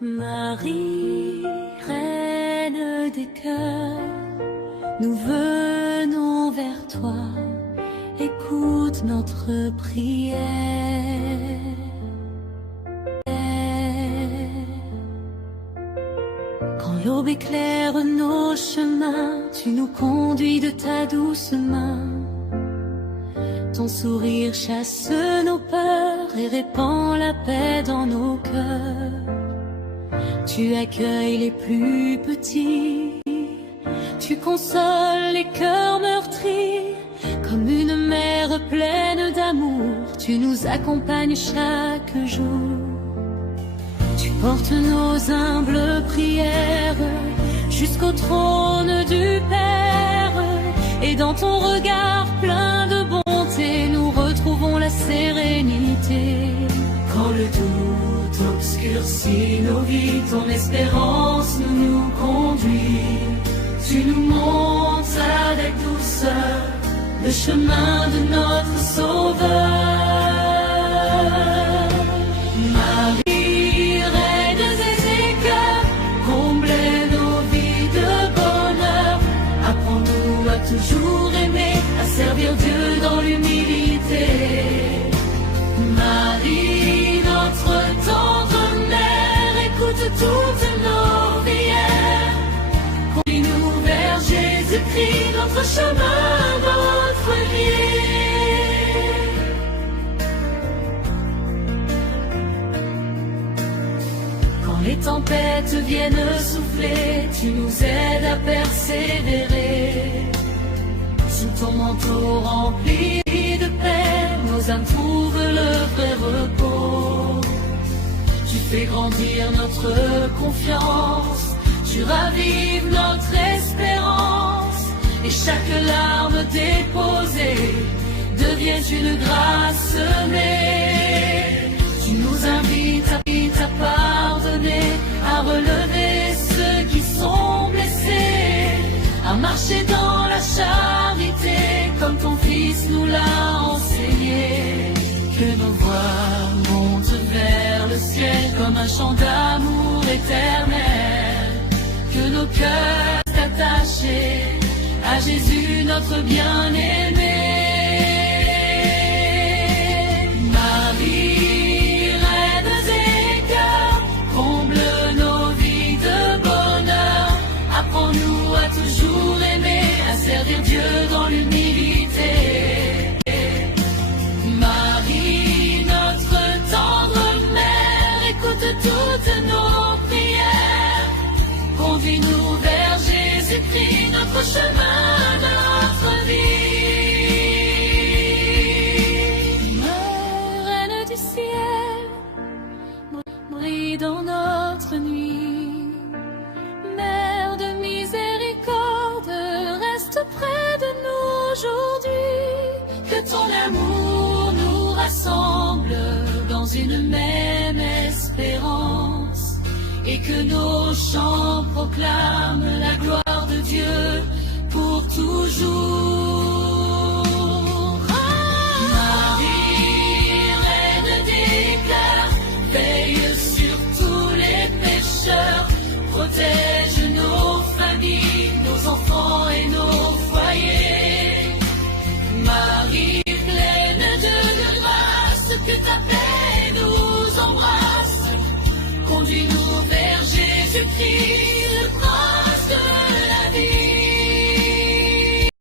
Marie, reine des cœurs, nous venons vers toi, écoute notre prière. Quand l'aube éclaire nos chemins, tu nous conduis de ta douce main. Ton sourire chasse nos peurs et répand la paix dans nos cœurs. Tu accueilles les plus petits, tu consoles les cœurs meurtris. Comme une mère pleine d'amour, tu nous accompagnes chaque jour. Tu portes nos humbles prières jusqu'au trône du Père. Et dans ton regard plein de bonté, nous retrouvons la sérénité. Quand le doute obscurcit nos vies, ton espérance nous conduit. Tu nous montres avec douceur le chemin de notre Sauveur. Marie, reine des cœurs, comblez nos vies de bonheur. Apprends-nous à toujours aimer, à servir Dieu dans l'humilité. Marie, notre tendre mère, écoute toutes nos prières. Conduis-nous vers Jésus-Christ, notre chemin, notre vie. Quand les tempêtes viennent souffler, tu nous aides à persévérer. Sous ton manteau rempli de paix, nos âmes trouvent le vrai repos. Tu fais grandir notre confiance, tu ravives notre espérance. Et chaque larme déposée devient une grâce semée. Tu nous invites à pardonner, à relever ceux qui sont blessés, à marcher dans la charité comme ton Fils nous l'a enseigné. Que nos voix montent vers le ciel comme un chant d'amour éternel. Que nos cœurs attachés à Jésus notre bien-aimé. Marie, reine des cœurs, comble nos vies de bonheur. Apprends-nous à toujours aimer, à servir Dieu dans l'humilité. Marie, notre tendre mère, écoute toutes nos prières. Conduis-nous vers Jésus-Christ, notre chemin, notre vie. Reine du ciel, brille dans notre nuit. Mère de miséricorde, reste près de nous aujourd'hui. Que ton amour nous rassemble dans une même espérance. Et que nos chants proclament la gloire de Dieu pour toujours. Marie, reine des cœurs, veille sur tous les pécheurs. Protège nos familles, nos enfants et nos foyers. Marie, pleine de grâce, que ta paix nous embrasse. Conduis-nous vers Jésus-Christ,